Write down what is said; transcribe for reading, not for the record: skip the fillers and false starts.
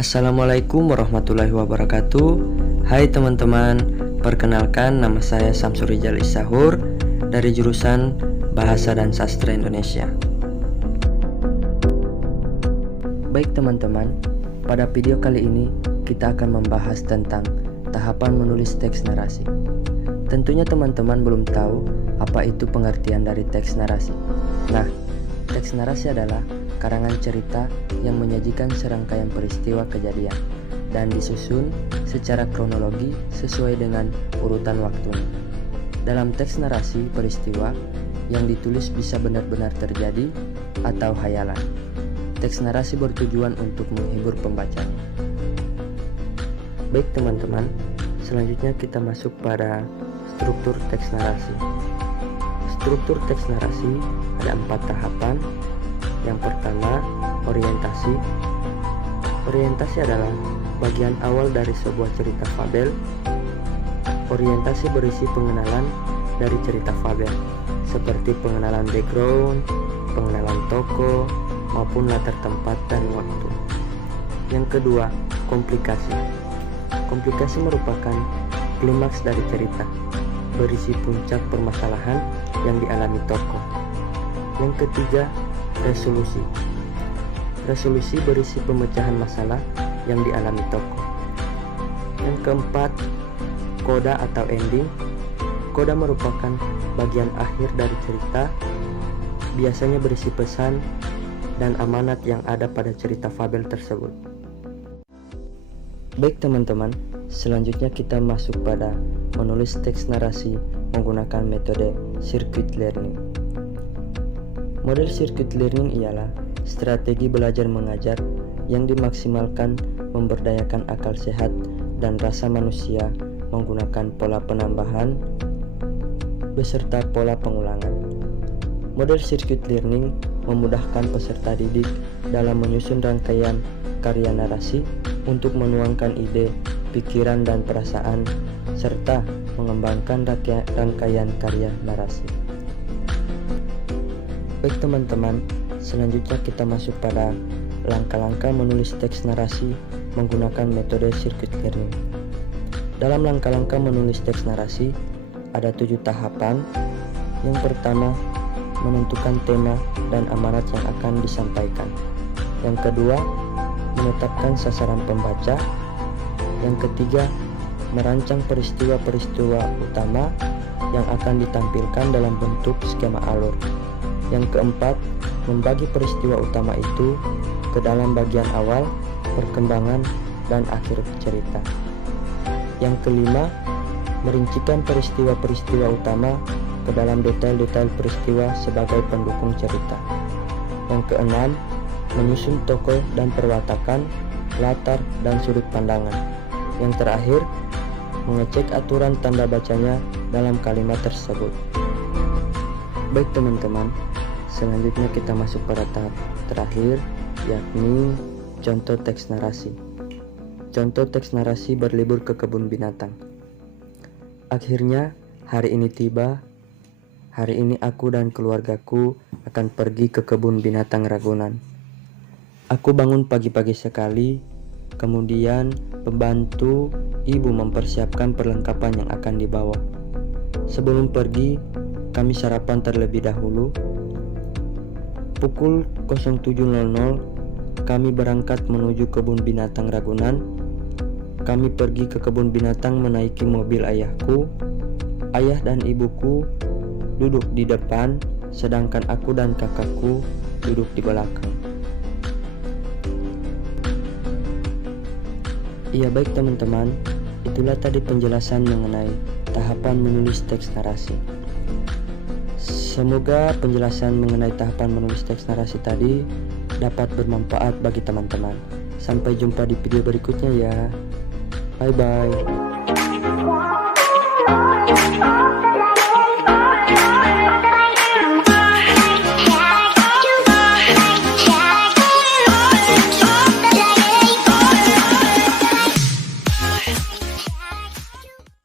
Assalamualaikum warahmatullahi wabarakatuh. Hai teman-teman, perkenalkan nama saya Samsur Rizal Isahur dari jurusan Bahasa dan Sastra Indonesia. Baik teman-teman, pada video kali ini kita akan membahas tentang tahapan menulis teks narasi. Tentunya teman-teman belum tahu apa itu pengertian dari teks narasi. Nah, teks narasi adalah karangan cerita yang menyajikan serangkaian peristiwa kejadian dan disusun secara kronologi sesuai dengan urutan waktunya. Dalam teks narasi, peristiwa yang ditulis bisa benar-benar terjadi atau hayalan. Teks narasi bertujuan untuk menghibur pembacanya. Baik teman-teman, selanjutnya kita masuk pada struktur teks narasi. Struktur teks narasi ada 4 tahapan. Yang pertama, orientasi. Orientasi adalah bagian awal dari sebuah cerita fabel. Orientasi berisi pengenalan dari cerita fabel, seperti pengenalan background, pengenalan tokoh, maupun latar tempat dan waktu. Yang kedua, komplikasi. Komplikasi merupakan klimaks dari cerita, berisi puncak permasalahan yang dialami tokoh. Yang ketiga, resolusi. Resolusi berisi pemecahan masalah yang dialami tokoh. Yang keempat, koda atau ending. Koda merupakan bagian akhir dari cerita, biasanya berisi pesan dan amanat yang ada pada cerita fabel tersebut. Baik teman-teman, selanjutnya kita masuk pada menulis teks narasi menggunakan metode circuit learning. Model circuit learning ialah strategi belajar mengajar yang dimaksimalkan memberdayakan akal sehat dan rasa manusia menggunakan pola penambahan beserta pola pengulangan. Model circuit learning memudahkan peserta didik dalam menyusun rangkaian karya narasi untuk menuangkan ide, pikiran, dan perasaan serta mengembangkan rangkaian karya narasi. Baik teman-teman, selanjutnya kita masuk pada langkah-langkah menulis teks narasi menggunakan metode circuit learning. Dalam langkah-langkah menulis teks narasi ada 7 tahapan. Yang pertama, menentukan tema dan amanat yang akan disampaikan. Yang kedua, menetapkan sasaran pembaca. Yang ketiga, merancang peristiwa-peristiwa utama yang akan ditampilkan dalam bentuk skema alur. Yang keempat, membagi peristiwa utama itu ke dalam bagian awal, perkembangan, dan akhir cerita. Yang kelima, merincikan peristiwa-peristiwa utama ke dalam detail-detail peristiwa sebagai pendukung cerita. Yang keenam, menyusun tokoh dan perwatakan, latar, dan sudut pandangan. Yang terakhir, mengecek aturan tanda bacanya dalam kalimat tersebut. Baik teman-teman, selanjutnya kita masuk pada tahap terakhir, yakni contoh teks narasi. Contoh teks narasi berlibur ke kebun binatang. Akhirnya, hari ini tiba. Hari ini aku dan keluargaku akan pergi ke kebun binatang Ragunan. Aku bangun pagi-pagi sekali, kemudian pembantu ibu mempersiapkan perlengkapan yang akan dibawa. Sebelum pergi, kami sarapan terlebih dahulu. Pukul 07.00 kami berangkat menuju kebun binatang Ragunan. Kami pergi ke kebun binatang menaiki mobil ayahku. Ayah dan ibuku duduk di depan, sedangkan aku dan kakakku duduk di belakang. Iya baik teman-teman, itulah tadi penjelasan mengenai tahapan menulis teks narasi. Semoga penjelasan mengenai tahapan menulis teks narasi tadi dapat bermanfaat bagi teman-teman. Sampai jumpa di video berikutnya ya. Bye bye.